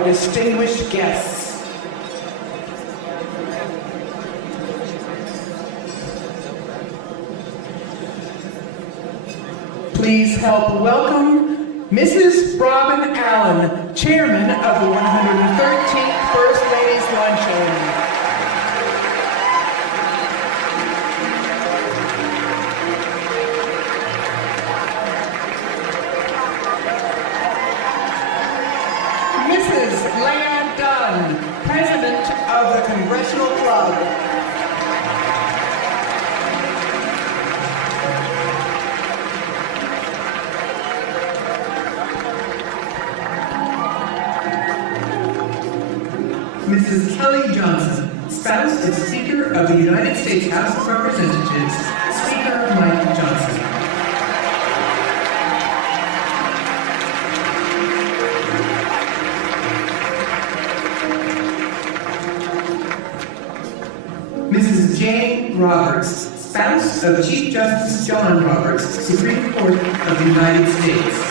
our distinguished guests. Please help welcome Mrs. Robin Allen, Chairman of the 113th First Ladies Luncheon. Mrs. Leanne Dunn, President of the Congressional Club. Mrs. Kelly Johnson, spouse and Speaker of the United States House of Representatives, Speaker Mike Johnson. Mrs. Jane Roberts, spouse of Chief Justice John Roberts, Supreme Court of the United States.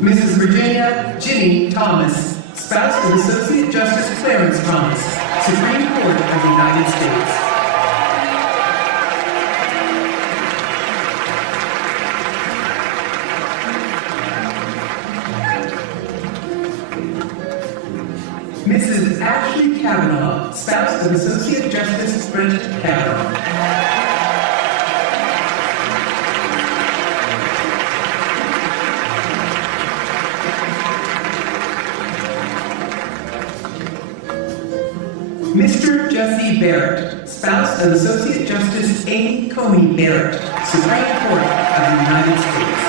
Mrs. Virginia Ginny Thomas, spouse of Associate Justice Clarence Thomas, Supreme Court of the United States. Mrs. Ashley Kavanaugh, spouse of Associate Justice Brent Kavanaugh. Mr. Jesse Barrett, spouse of Associate Justice Amy Comey Barrett, Supreme Court of the United States.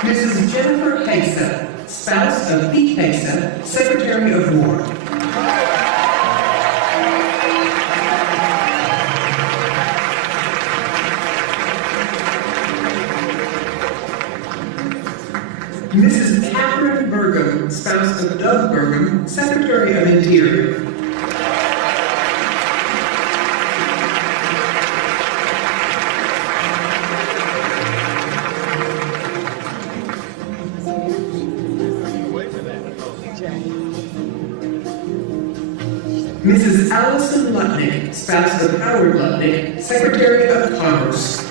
Mrs. Jennifer Hesa, spouse of Pete Hesa, Secretary of War. Mrs. Catherine Burgum, spouse of Doug Burgum, Secretary of Interior. Mrs. Allison Lutnick, spouse of Howard Lutnick, Secretary of Commerce.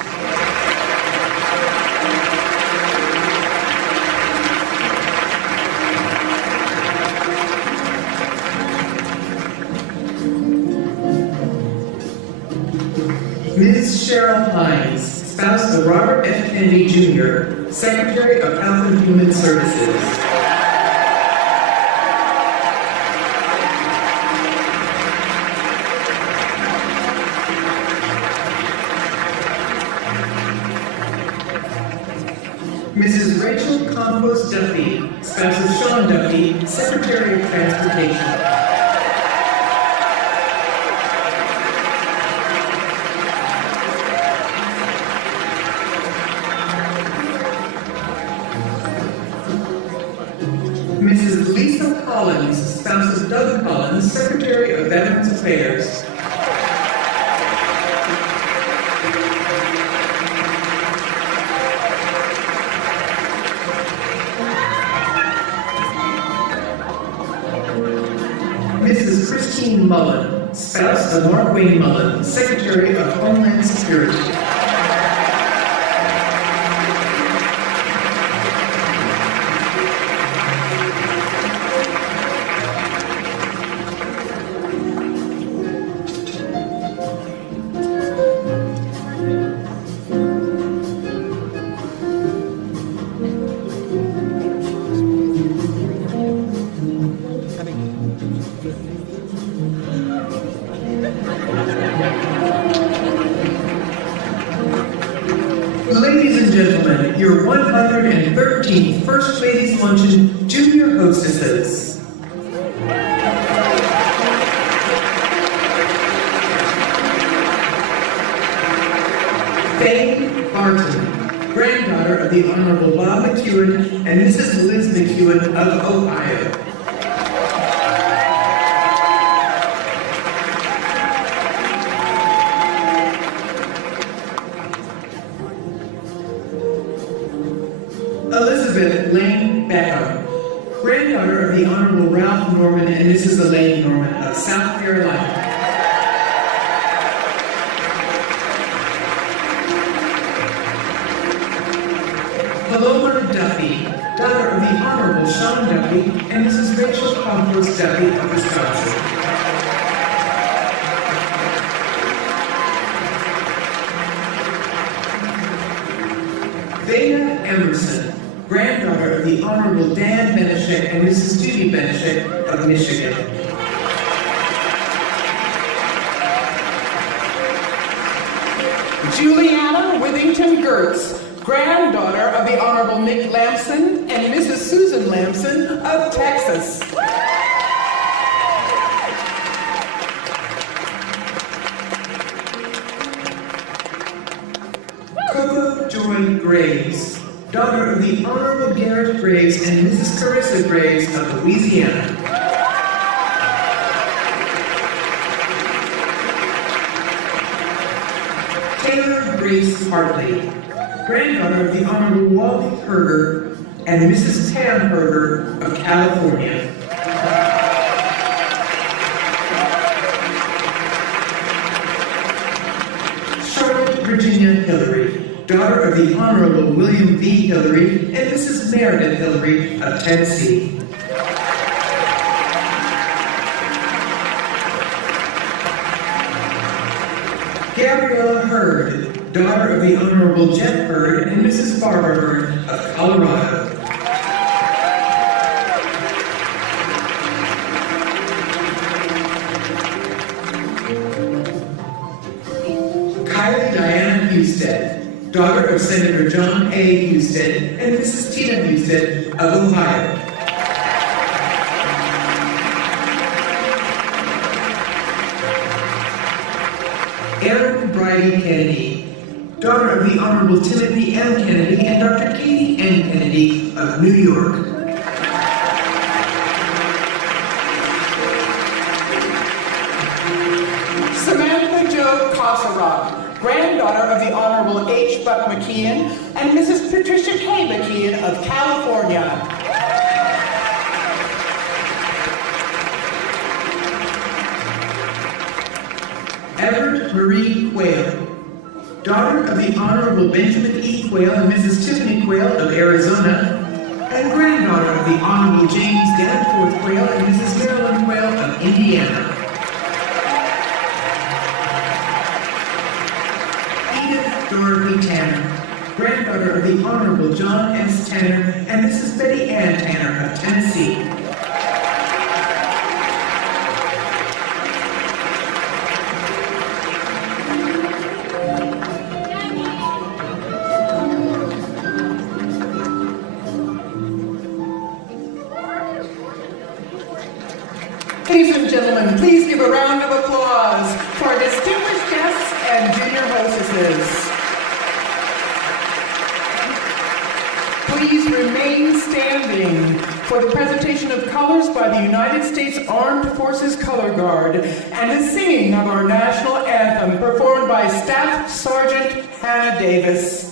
Ms. Cheryl Hines, spouse of Robert F. Kennedy Jr., Secretary of Health and Human Services. Mrs. Rachel Campos Duffy, spouse of Sean Duffy, Secretary of Transportation. Mrs. Lisa Collins, spouse of Doug Collins, Secretary of Veterans Affairs. Mrs. Christine Mullen, spouse of Mark Wayne Mullen, Secretary of Homeland Security. Ladies and gentlemen, your 113th First Ladies Luncheon Junior Hostesses. Faye Barton, granddaughter of the the Honorable Bob McEwen and Mrs. Liz McEwen of Ohio. Elizabeth Lane Beckham, granddaughter of the Honorable Ralph Norman and Mrs. Elaine Norman of South Carolina. Paloma Duffy, daughter of the Honorable Sean Duffy and Mrs. Rachel Compost Duffy of Wisconsin. Veda Emerson, granddaughter of the Honorable Dan Beneshek and Mrs. Judy Beneshek of Michigan. Juliana Withington Gertz, granddaughter of the Honorable Mick Lamson and Mrs. Susan Lamson of Texas. Coco Joy Graves, daughter of the Honorable Garrett Graves and Mrs. Carissa Graves of Louisiana. Taylor Grace Hartley, granddaughter of the Honorable Wally Herger and Mrs. Tam Herger of California. Charlotte Virginia Hillary, daughter of the Honorable William V. Hillary and Mrs. Meredith Hillary of Tennessee. Gabriella Hurd, daughter of the Honorable Jeff Hurd and Mrs. Barbara Hurd of Colorado. Kylie Diana Husted, daughter of Senator John A. Husted and Mrs. Tina Husted of Ohio. Erin Bridie Kennedy, daughter of the Honorable Timothy M. Kennedy and Dr. Katie N. Kennedy of New York. Samantha Jo Kosarock, granddaughter of the Honorable H. Buck McKeon and Mrs. Patricia K. McKeon of California. Everett Marie Quayle, daughter of the Honorable Benjamin E. Quayle and Mrs. Tiffany Quayle of Arizona, and granddaughter of the Honorable James Danforth Quayle and Mrs. Marilyn Quayle of Indiana. Edith Dorothy Tanner, granddaughter of the Honorable John S. Tanner and Mrs. Betty Ann Tanner of Tennessee. Ladies and gentlemen, please give a round of applause for our distinguished guests and junior hostesses. Please remain standing for the presentation of colors by the United States Armed Forces Color Guard and the singing of our national anthem performed by Staff Sergeant Hannah Davis.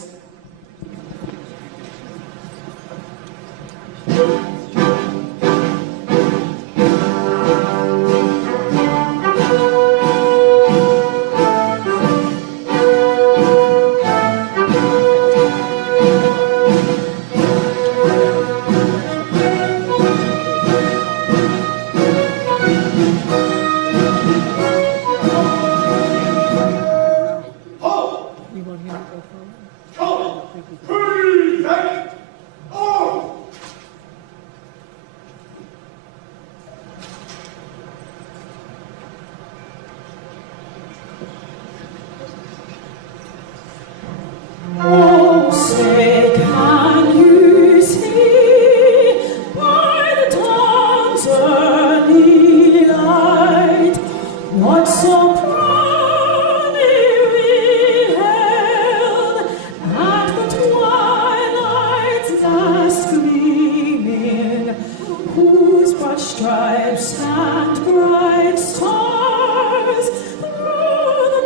stripes and bright stars through the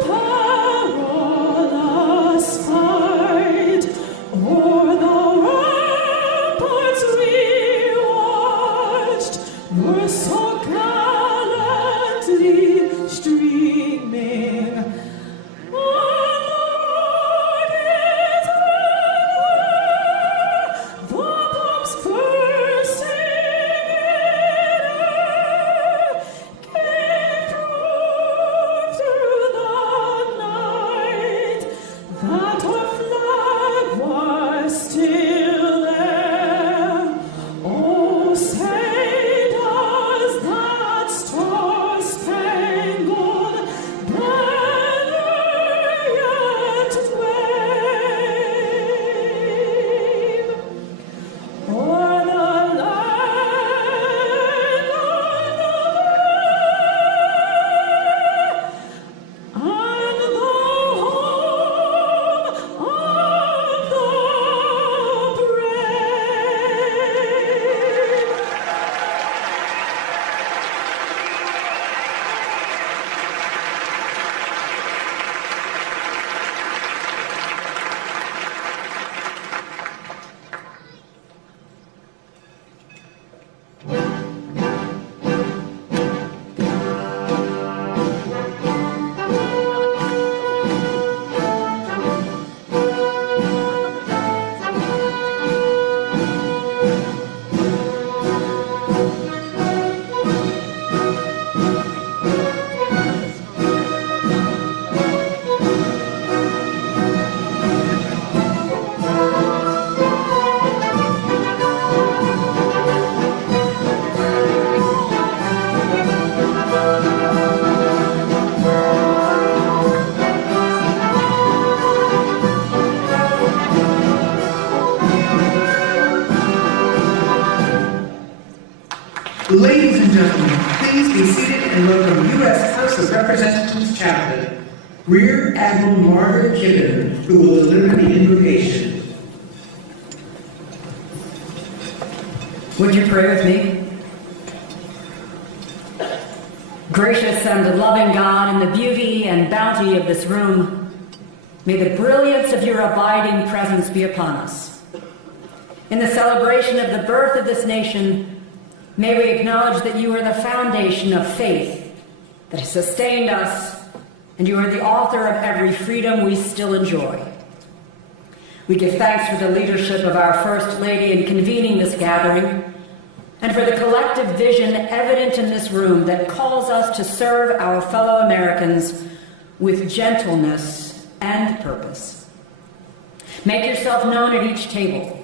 perilous fight. O'er the ramparts we watched were so gallantly streaming. Ladies and gentlemen, please be seated and welcome U.S. House of Representatives Chaplain, Rear Admiral Margaret Kibben, who will deliver the invocation. Would you pray with me? Gracious and loving God, in the beauty and bounty of this room, may the brilliance of your abiding presence be upon us. In the celebration of the birth of this nation, may we acknowledge that you are the foundation of faith that has sustained us, and you are the author of every freedom we still enjoy. We give thanks for the leadership of our First Lady in convening this gathering, and for the collective vision evident in this room that calls us to serve our fellow Americans with gentleness and purpose. Make yourself known at each table,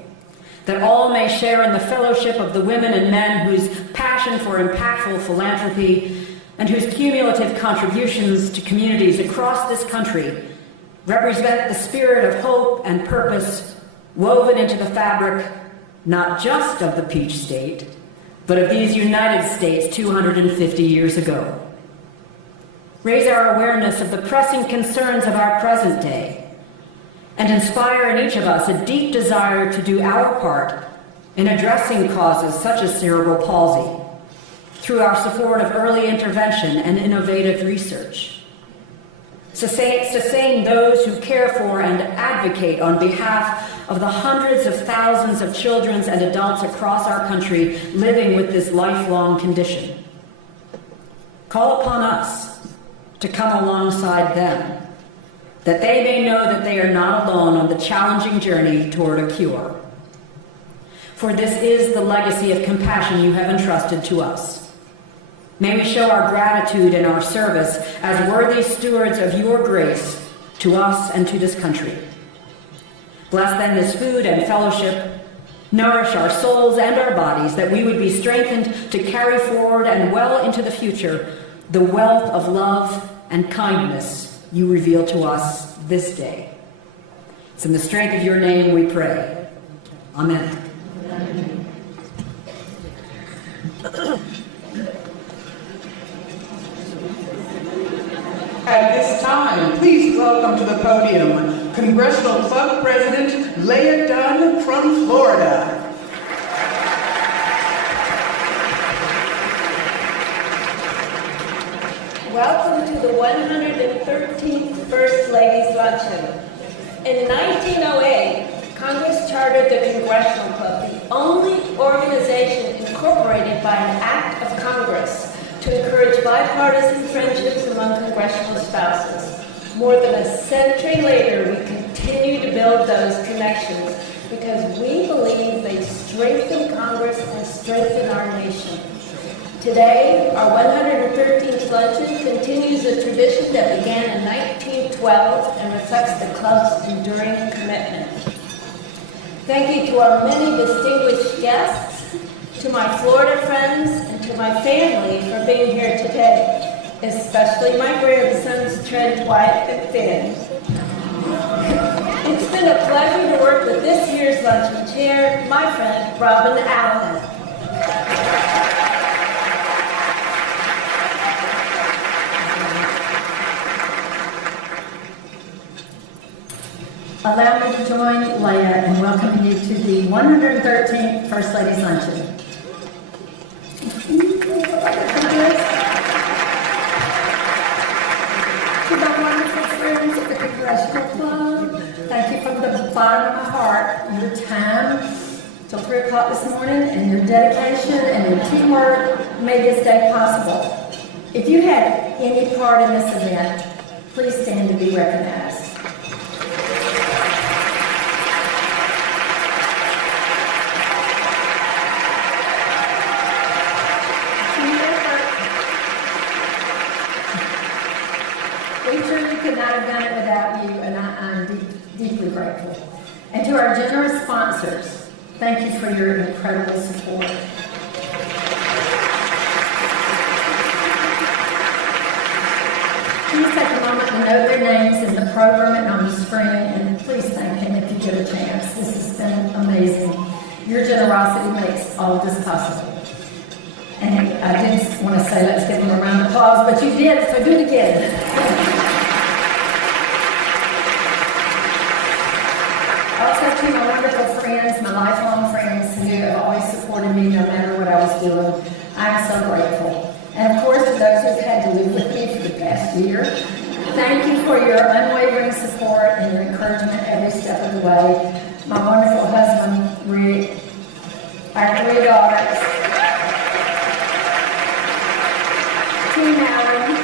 that all may share in the fellowship of the women and men whose passion for impactful philanthropy and whose cumulative contributions to communities across this country represent the spirit of hope and purpose woven into the fabric not just of the Peach State, but of these United States 250 years ago. Raise our awareness of the pressing concerns of our present day, and inspire in each of us a deep desire to do our part in addressing causes such as cerebral palsy through our support of early intervention and innovative research. Sustain those who care for and advocate on behalf of the hundreds of thousands of children and adults across our country living with this lifelong condition. Call upon us to come alongside them, that they may know that they are not alone on the challenging journey toward a cure. For this is the legacy of compassion you have entrusted to us. May we show our gratitude and our service as worthy stewards of your grace to us and to this country. Bless then this food and fellowship, nourish our souls and our bodies, that we would be strengthened to carry forward and well into the future the wealth of love and kindness you reveal to us this day. It's in the strength of your name we pray. Amen. At this time, please welcome to the podium Congressional Club President Leah Dunn from Florida. 113th First Ladies Luncheon. In 1908, Congress chartered the Congressional Club, the only organization incorporated by an act of Congress to encourage bipartisan friendships among congressional spouses. More than a century later, we continue to build those connections because we believe they strengthen Congress and strengthen our nation. Today, our 113th luncheon continues a tradition that began in 1912 and reflects the club's enduring commitment. Thank you to our many distinguished guests, to my Florida friends, and to my family for being here today, especially my grandsons Trent, Wyatt, and Finn. It's been a pleasure to work with this year's luncheon chair, my friend Robin Allen. Allow me to join Leah in welcoming you to the 113th First Ladies Luncheon. To my wonderful friends at the Congressional Club, thank you from the bottom of my heart. Your time till 3 o'clock this morning and your dedication and your teamwork made this day possible. If you had any part in this event, please stand to be recognized. We truly could not have done it without you, and I'm deeply grateful. And to our generous sponsors, thank you for your incredible support. Please take a moment to note their names in the program and on the screen, and please thank them if you get a chance. This has been amazing. Your generosity makes all of this possible. And I didn't want to say let's give them a round of applause, but you did, so do it again. Also to my wonderful friends, my lifelong friends who have always supported me no matter what I was doing, I'm so grateful. And of course to those who've had to live with me for the past year, thank you for your unwavering support and your encouragement every step of the way. My wonderful husband, Rick, our 3 daughters, Team Allen,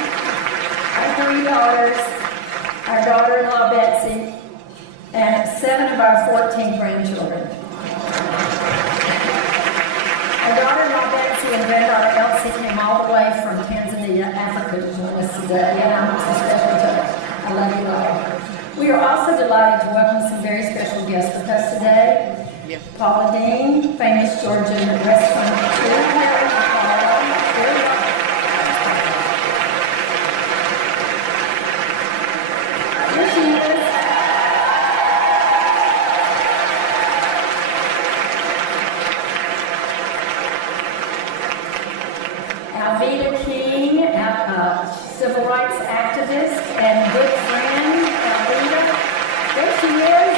our 3 daughters, our daughter-in-law Betsy, and 7 of our 14 grandchildren. Our daughter-in-law Betsy and granddaughter Elsie came all the way from Tanzania, Africa to join us today, and I'm a special touch. I love you all. We are also delighted to welcome some very special guests with us today. Paula Dean, famous Georgian restaurant Here she is. Alveda King, civil rights activist and good friend. Alveda, there she is.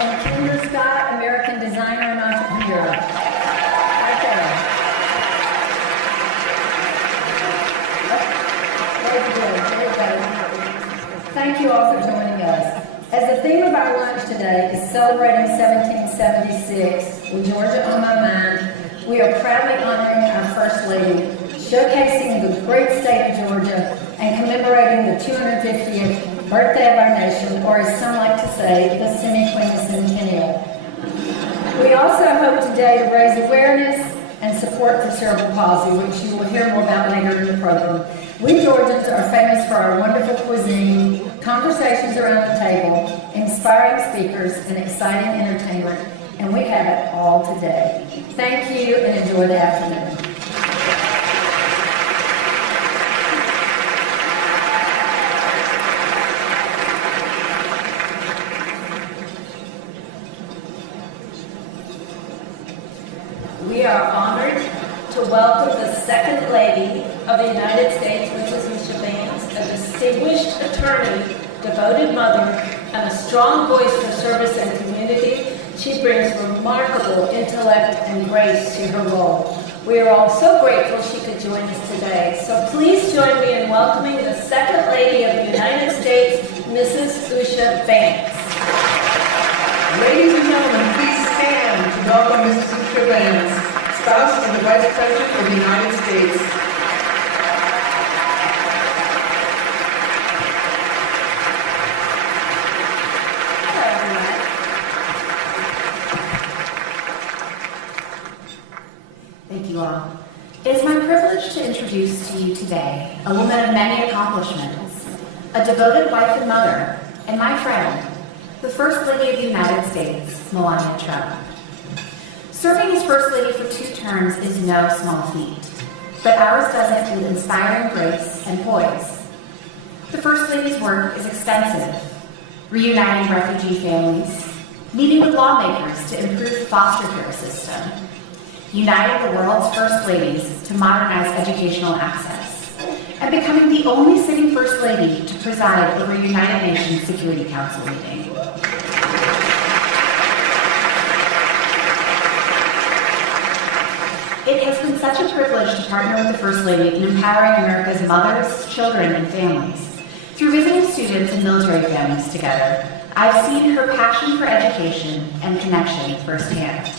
And Kendra Scott, American designer and entrepreneur. Right there. Thank you all for joining us. As the theme of our lunch today is celebrating 1776, with Georgia on my mind, we are proudly honoring our First Lady, showcasing the great state of Georgia and commemorating the 250th birthday of our nation, or as some like to say, the semi-quincentennial. We also hope today to raise awareness and support for cerebral palsy, which you will hear more about later in the program. We Georgians are famous for our wonderful cuisine, conversations around the table, inspiring speakers, and exciting entertainment, and we have it all today. Thank you and enjoy the afternoon. We are honored to welcome the Second Lady of the United States, Mrs. Misha Vance, a distinguished attorney, devoted mother, and a strong voice for service and community. She brings remarkable intellect and grace to her role. We are all so grateful she could join us today. So please join me in welcoming the Second Lady of the United States, Mrs. Usha Vance. Ladies and gentlemen, please stand to welcome Mrs. Usha Vance, spouse of the Vice President of the United States. Hello, everyone. Thank you all. It is my privilege to introduce to you today a woman of many accomplishments, a devoted wife and mother, and my friend, the First Lady of the United States, Melania Trump. Serving as First Lady for 2 terms is no small feat, but ours does it with inspiring grace and poise. The First Lady's work is extensive, reuniting refugee families, meeting with lawmakers to improve the foster care system, uniting the world's First Ladies to modernize educational access, and becoming the only sitting First Lady to preside over a United Nations Security Council meeting. It has been such a privilege to partner with the First Lady in empowering America's mothers, children, and families. Through visiting students and military families together, I've seen her passion for education and connection firsthand.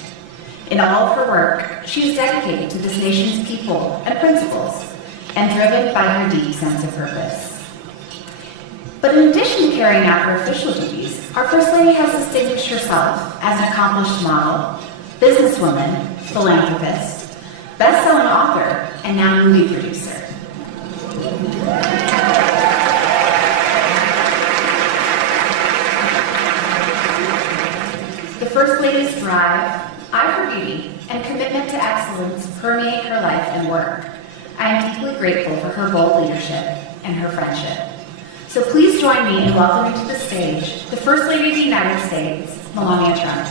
In all of her work, she is dedicated to this nation's people and principles, and driven by her deep sense of purpose. But in addition to carrying out her official duties, our First Lady has distinguished herself as an accomplished model, businesswoman, philanthropist, best-selling author, and now movie producer. The First Lady's drive, eye for beauty, and commitment to excellence permeate her life and work. I am deeply grateful for her bold leadership and her friendship. So please join me in welcoming to the stage the First Lady of the United States, Melania Trump.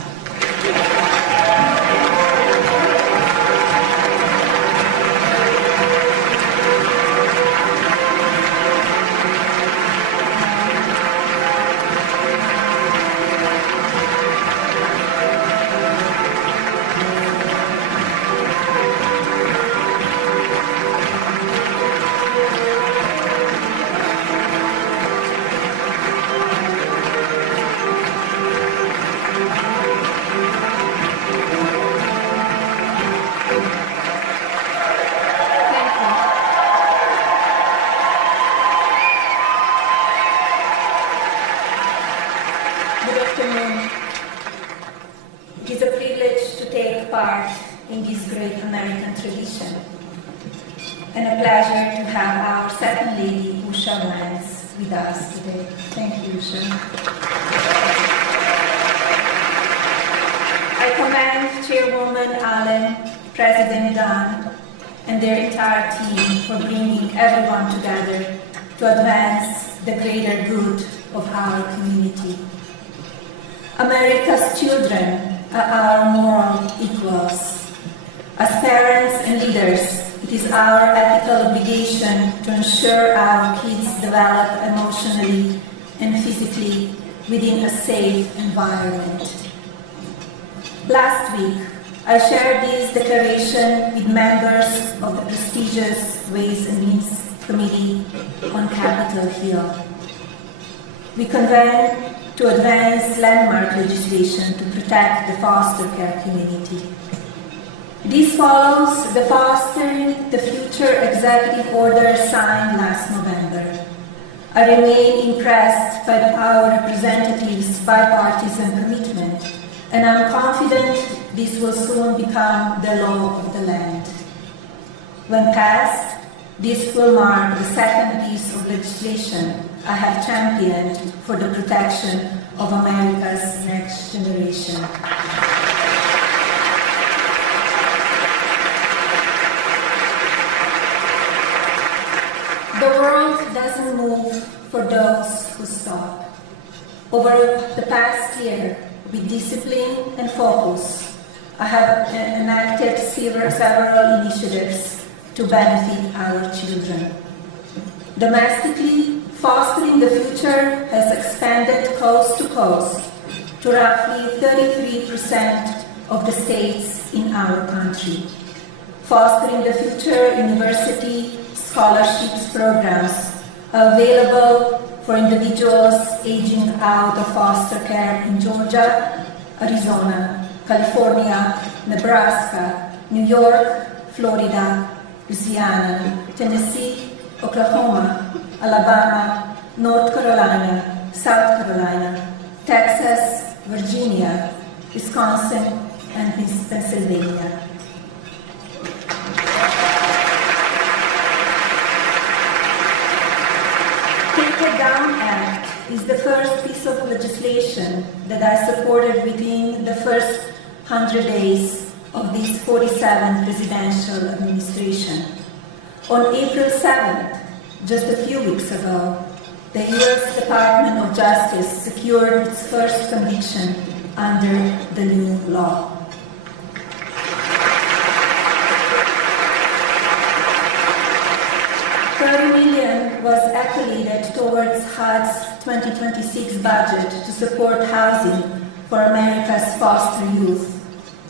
Good afternoon. It is a privilege to take part in this great American tradition, and a pleasure to have our Second Lady, Usha Vance, with us today. Thank you, Usha. I commend Chairwoman Allen, President Dunn, and their entire team for bringing everyone together to advance the greater good of our community. America's children are our moral equals. As parents and leaders, it is our ethical obligation to ensure our kids develop emotionally and physically within a safe environment. Last week, I shared this declaration with members of the prestigious Ways and Means Committee on Capitol Hill. We convened to advance landmark legislation to protect the foster care community. This follows the Fostering the Future executive order signed last November. I remain impressed by our representatives' bipartisan commitment, and I'm confident this will soon become the law of the land. When passed, this will mark the second piece of legislation I have championed for the protection of America's next generation. The world doesn't move for those who stop. Over the past year, with discipline and focus, I have enacted several initiatives to benefit our children. Domestically, Fostering the Future has expanded coast to coast to roughly 33% of the states in our country. Fostering the Future University scholarships programs are available for individuals aging out of foster care in Georgia, Arizona, California, Nebraska, New York, Florida, Louisiana, Tennessee, Oklahoma, Alabama, North Carolina, South Carolina, Texas, Virginia, Wisconsin, and Pennsylvania. Take It Down Act is the first piece of legislation that I supported within the first 100 days of this 47th presidential administration. On April 7th, just a few weeks ago, the U.S. Department of Justice secured its first conviction under the new law. $30 million was allocated towards HUD's 2026 budget to support housing for America's foster youth.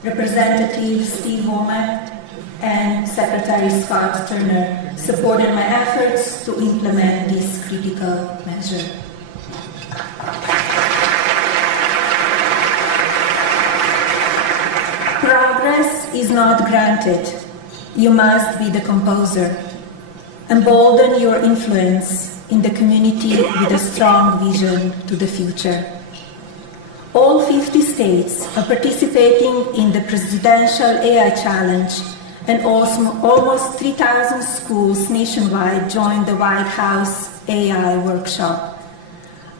Representative Steve Womack and Secretary Scott Turner supported my efforts to implement this critical measure. Progress is not granted. You must be the composer. Embolden your influence in the community with a strong vision to the future. All 50 states are participating in the Presidential AI Challenge, and almost 3,000 schools nationwide joined the White House AI workshop.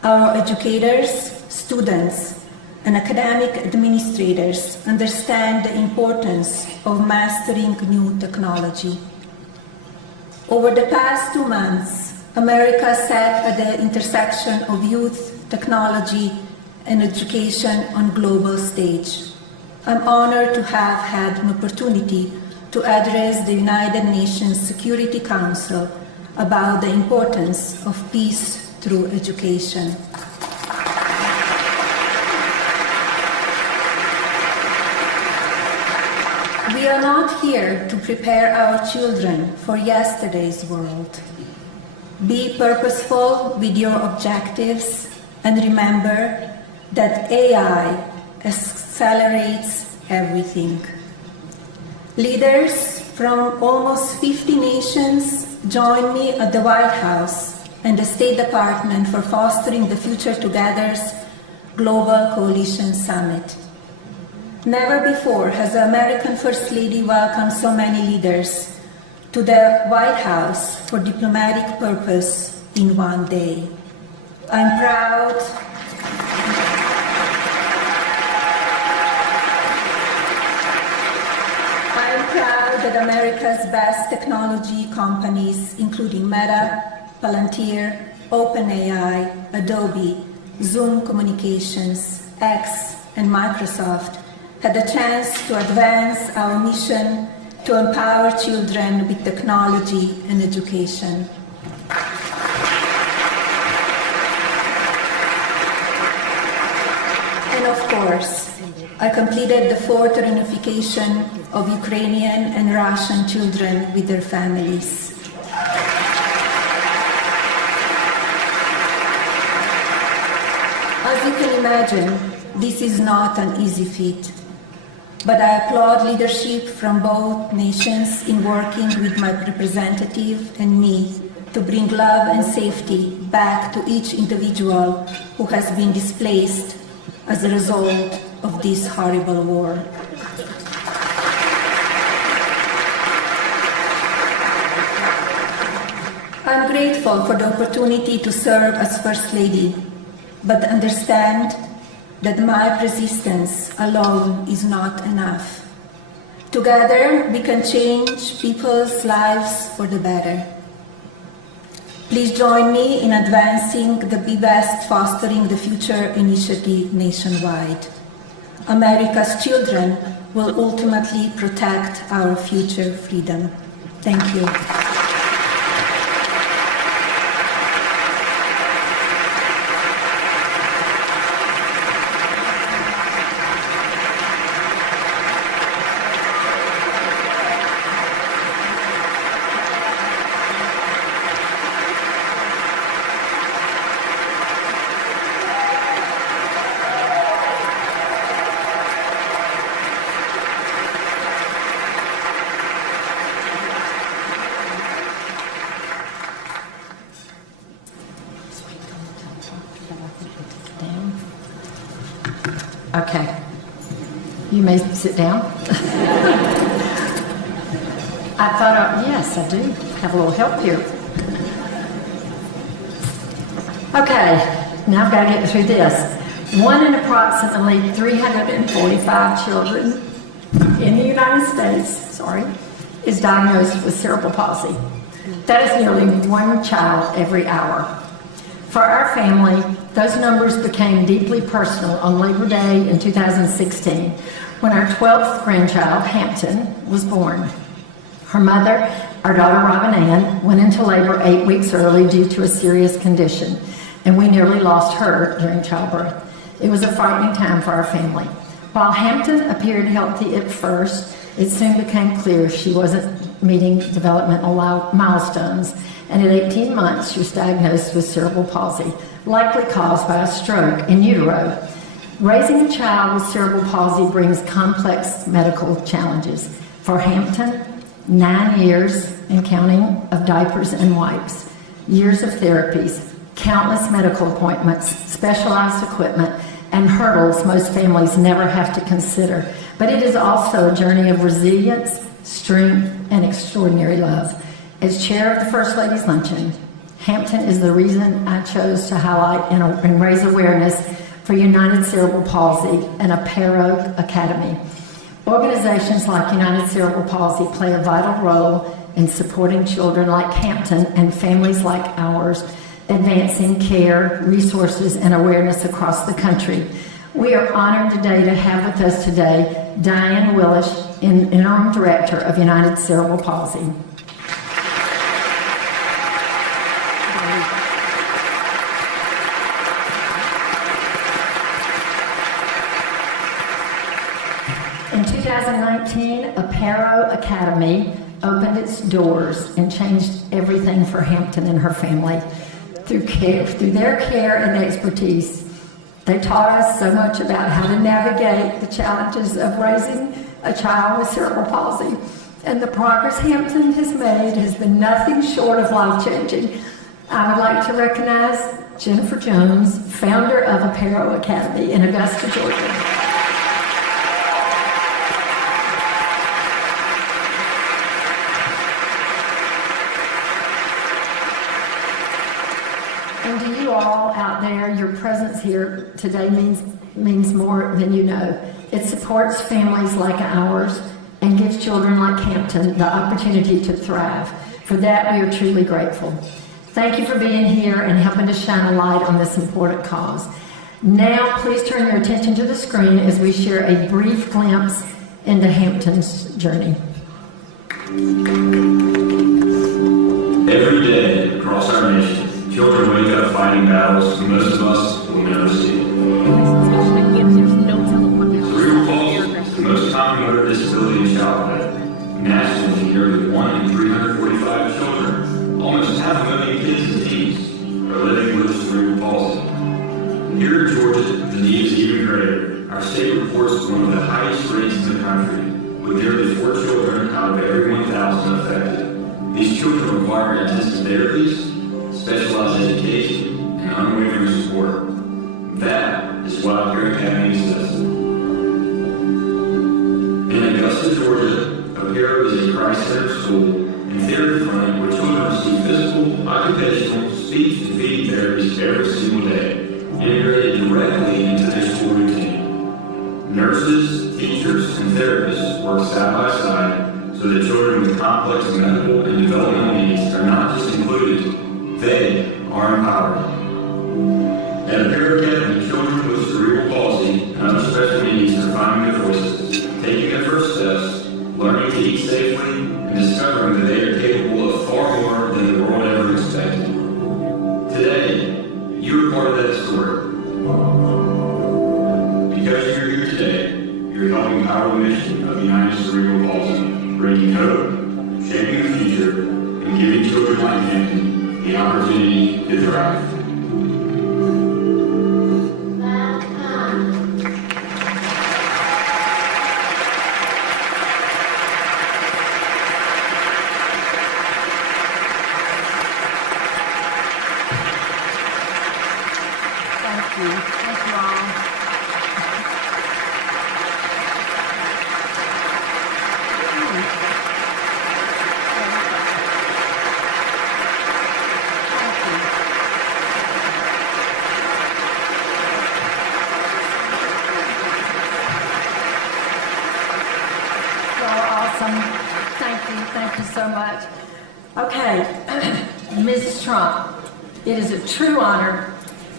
Our educators, students, and academic administrators understand the importance of mastering new technology. Over the past 2 months, America sat at the intersection of youth, technology, and education on global stage. I'm honored to have had an opportunity to address the United Nations Security Council about the importance of peace through education. We are not here to prepare our children for yesterday's world. Be purposeful with your objectives and remember that AI accelerates everything. Leaders from almost 50 nations join me at the White House and the State Department for Fostering the Future Together's Global Coalition Summit. Never before has the American First Lady welcomed so many leaders to the White House for diplomatic purpose in one day. I'm proud that America's best technology companies, including Meta, Palantir, OpenAI, Adobe, Zoom Communications, X, and Microsoft, had the chance to advance our mission to empower children with technology and education. And of course, I completed the 4th reunification of Ukrainian and Russian children with their families. As you can imagine, this is not an easy feat, but I applaud leadership from both nations in working with my representative and me to bring love and safety back to each individual who has been displaced as a result of this horrible war. I'm grateful for the opportunity to serve as First Lady, but understand that my persistence alone is not enough. Together, we can change people's lives for the better. Please join me in advancing the Be Best Fostering the Future initiative nationwide. America's children will ultimately protect our future freedom. Thank you. Okay. You may sit down. I thought, yes, I do have a little help here. Okay, now I've got to get through this. 1 in approximately 345 children in the United States, is diagnosed with cerebral palsy. That is nearly 1 child every hour. For our family, those numbers became deeply personal on Labor Day in 2016, when our 12th grandchild, Hampton, was born. Her mother, our daughter Robin Ann, went into labor 8 weeks early due to a serious condition, and we nearly lost her during childbirth. It was a frightening time for our family. While Hampton appeared healthy at first, it soon became clear she wasn't meeting developmental milestones, and at 18 months she was diagnosed with cerebral palsy, likely caused by a stroke in utero. Raising a child with cerebral palsy brings complex medical challenges. For Hampton, 9 years and counting of diapers and wipes, years of therapies, countless medical appointments, specialized equipment, and hurdles most families never have to consider. But it is also a journey of resilience, strength, and extraordinary love. As chair of the First Lady's Luncheon, Hampton is the reason I chose to highlight and raise awareness for United Cerebral Palsy and Apero Academy. Organizations like United Cerebral Palsy play a vital role in supporting children like Hampton and families like ours, advancing care, resources, and awareness across the country. We are honored today to have with us today Diane Willish, Interim Director of United Cerebral Palsy. In 2019, Apero Academy opened its doors and changed everything for Hampton and her family. Through their care and expertise, they taught us so much about how to navigate the challenges of raising a child with cerebral palsy. And the progress Hampton has made has been nothing short of life-changing. I would like to recognize Jennifer Jones, founder of Apero Academy in Augusta, Georgia. And to you all out there, your presence here today means more than you know. It supports families like ours and gives children like Hampton the opportunity to thrive. For that, we are truly grateful. Thank you for being here and helping to shine a light on this important cause. Now, please turn your attention to the screen as we share a brief glimpse into Hampton's journey. Every day across our nation, children wake up fighting battles most of us will never see. Cerebral palsy is the most common motor disability in childhood. Nationally, nearly 1 in 345 children, almost 500,000 kids and teens, are living with cerebral palsy. Here in Georgia, the need is even greater. Our state reports one of the highest rates in the country, with nearly 4 children out of every 1,000 affected. These children require intensive therapies, specialized education, and unwavering support. That is what Apero Academy exists. In Augusta, Georgia, Apero is a Christ-centered school and therapy clinic where children receive physical, occupational, speech, and feeding therapies every single day, integrated directly into their school routine. Nurses, teachers, and therapists work side by side so that children with complex medical and developmental needs are not just included, they are empowered. At Apero Academy, children with cerebral palsy and other special needs are finding their voices, taking their first steps, learning to eat safely, and discovering that they are capable of far more than the world ever expected. Today, you are part of that story. Because you're here today, you're helping power the mission of United Cerebral Palsy, bringing hope, shaping the future, and giving children like Hampton the opportunity to thrive. Thank you. Thank you all. welcome. Thank you so much. Okay, Mrs. Trump, it is a true honor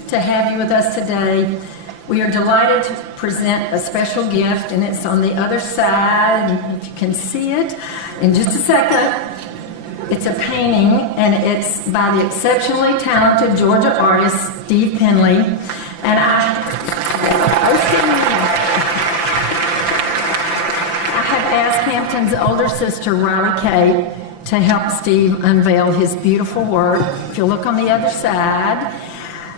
to have you with us today. We are delighted to present a special gift, and it's on the other side, and if you can see it in just a second. It's a painting, and it's by the exceptionally talented Georgia artist Steve Penley, and I have asked Hampton's older sister, Riley Kay, to help Steve unveil his beautiful work. If you look on the other side.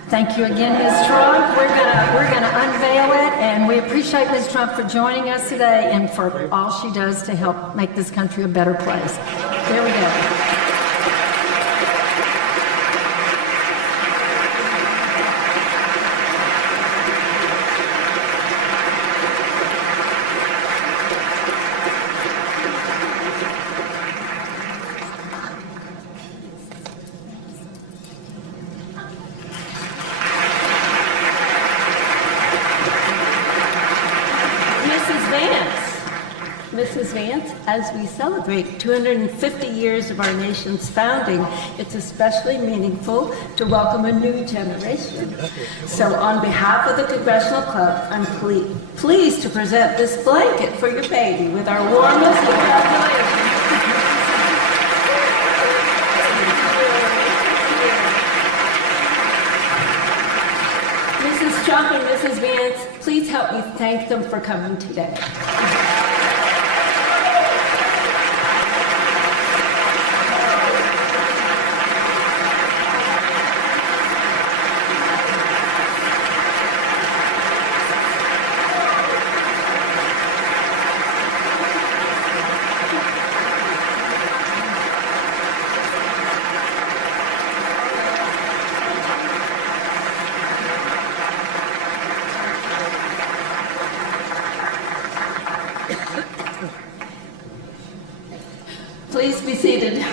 Thank you again, Ms. Trump. We're gonna unveil it, and we appreciate Ms. Trump for joining us today and for all she does to help make this country a better place. There we go. Mrs. Vance, as we celebrate 250 years of our nation's founding, it's especially meaningful to welcome a new generation. So on behalf of the Congressional Club, I'm pleased to present this blanket for your baby with our warmest congratulations. Mrs. Trump and Mrs. Vance, please help me thank them for coming today. Please be seated.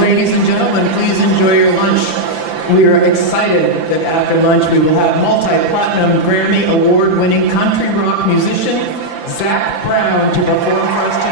Ladies and gentlemen, please enjoy your lunch. We are excited that after lunch we will have multi-platinum Grammy award-winning country rock musician Zach Brown to perform for us today.